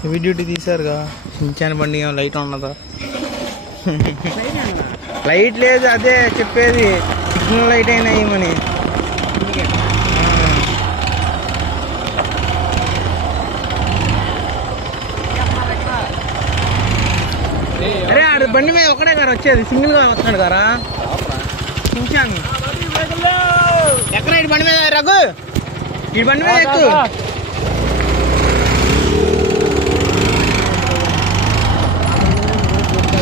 Heavy duty తీసారుగా. చించాను బండి ఏమో లైట్ ఉన్నదా? లైట్ లేదు, అదే చెప్పేది. సిగ్నల్ లైట్ అయినా ఏమని. అరే ఆడు బండి మీద ఒక్కడే గారు వచ్చేది, సింగిల్ గా వస్తున్నాడు గారా. చించాను ఎక్కడ ఇటు బండి మీద రఘు, ఈ బండి మీద ఎక్కు.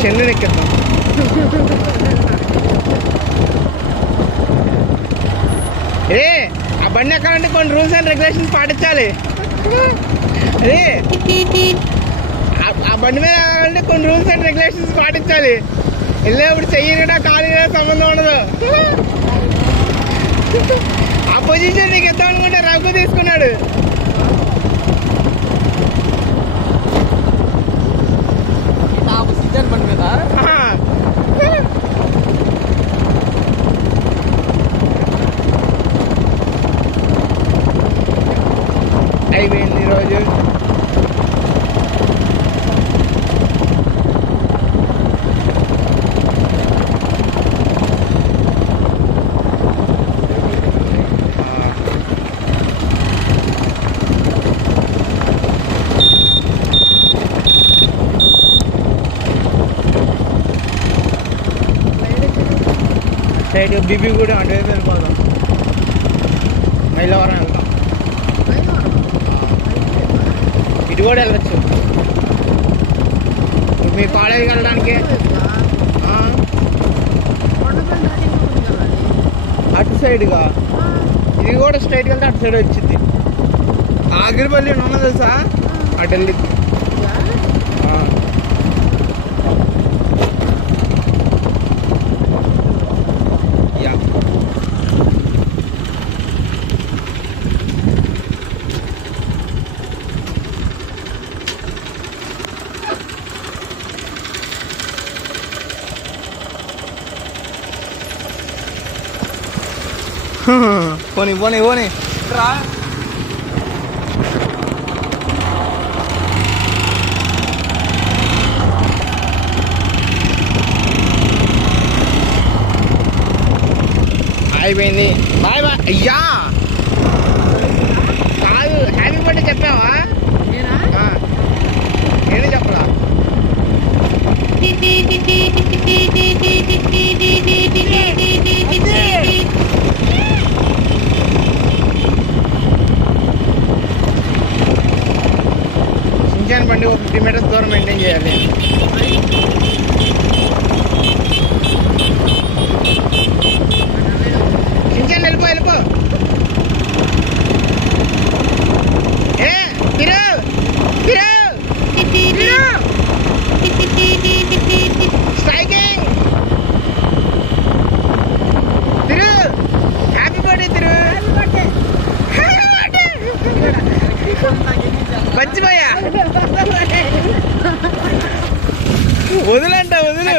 చెన్ను ఎక్కిద్దాం. ఏ ఆ బండి ఎక్కాలంటే కొన్ని రూల్స్ అండ్ రెగ్యులేషన్స్ పాటించాలి. అదే ఆ బండి మీద ఎక్కాలంటే కొన్ని రూల్స్ అండ్ రెగ్యులేషన్స్ పాటించాలి. వెళ్ళేప్పుడు చెయ్యడా ఖాళీ సంబంధం ఉండదు. ఆ పొజిషన్ నీకు ఎత్తాం అనుకుంటే రఘు తీసుకున్నాడు. బండి మీద అయిపోయింది ఈరోజు. సైడ్ బీబీ కూడా అటువైపు వెళ్ళిపోదాం. మైలవరం వెళ్తాం. ఇటు కూడా వెళ్ళచ్చు. మీ కాలేజీకి వెళ్ళడానికి అటు సైడ్గా, ఇది కూడా స్ట్రైట్కి వెళ్తే అటు సైడ్ వచ్చింది. ఆగిరిపల్లి ఉన్నది తెలుసా, అటు వెళ్ళింది. పోనీ పోనీ పోనీ రా. అయిపోయింది. Bye bye. అయ్యా కాదు, హ్యాపీ బర్త్డే చెప్పావా? నేను చెప్పలా. చించాన్ బండి ఒక 50 మీటర్స్ దూరం మెయింటైన్ చేయాలి. చించాన్ వెళ్ళిపో వెళ్ళిపో. ఏ తిరు తిరు తిరు స్ట్రైకింగ్ తిరు. హ్యాపీ బర్త్డే తిరు. మర్చిపోయా, వదులంట వదులు.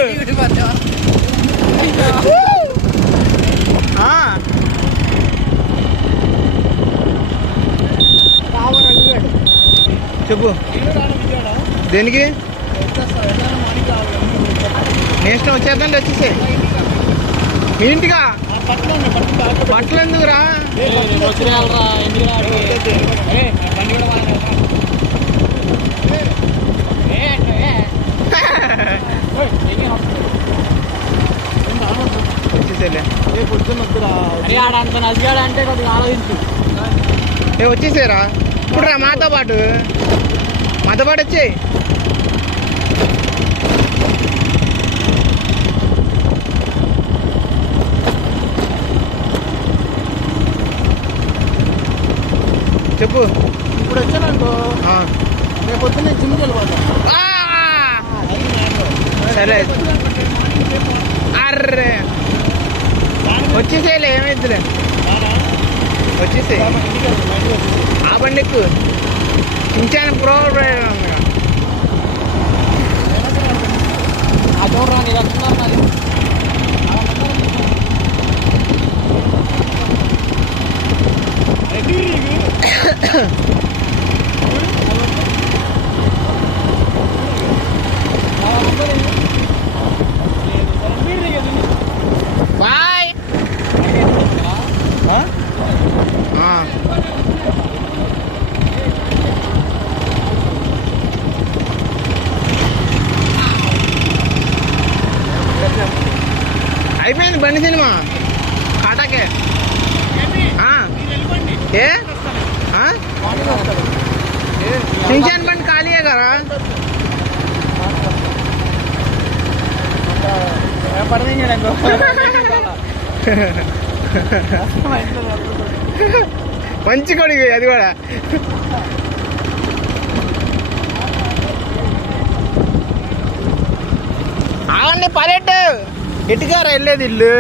చెప్పు దేనికి? నెక్స్ట్ వచ్చేద్దండి, వచ్చేసే. మీ ఇంటిగా బట్టలు ఎందుకురా? వచ్చేసేలే. అంటే కొద్దిగా ఆలోచించు. వచ్చేసారా ఇప్పుడు? రా మాతో పాటు వచ్చేయి. చెప్పు. ఇప్పుడు వచ్చాననుకో, రేపు పొద్దున్నే జిమ్కి వెళ్ళిపోతాం. సరే అర్రే వచ్చేసేలే, ఏమైద్దిలే. వచ్చేసే ఆ బండి ఎక్కువ. చించాను ప్రో డ్రైవర్ ఉంది. ఆ చూడరా నీకు వస్తున్నారు మరి. అయిపోయింది బండి సినిమా కాటాకే ఆ. ఏ ఆ? సించాన్ బండి ఖాళీయే కదా మంచి కొడుకు అది కూడా ఆగండి పల్లెట్టు ఎటుగారా వెళ్ళేది ఇల్లు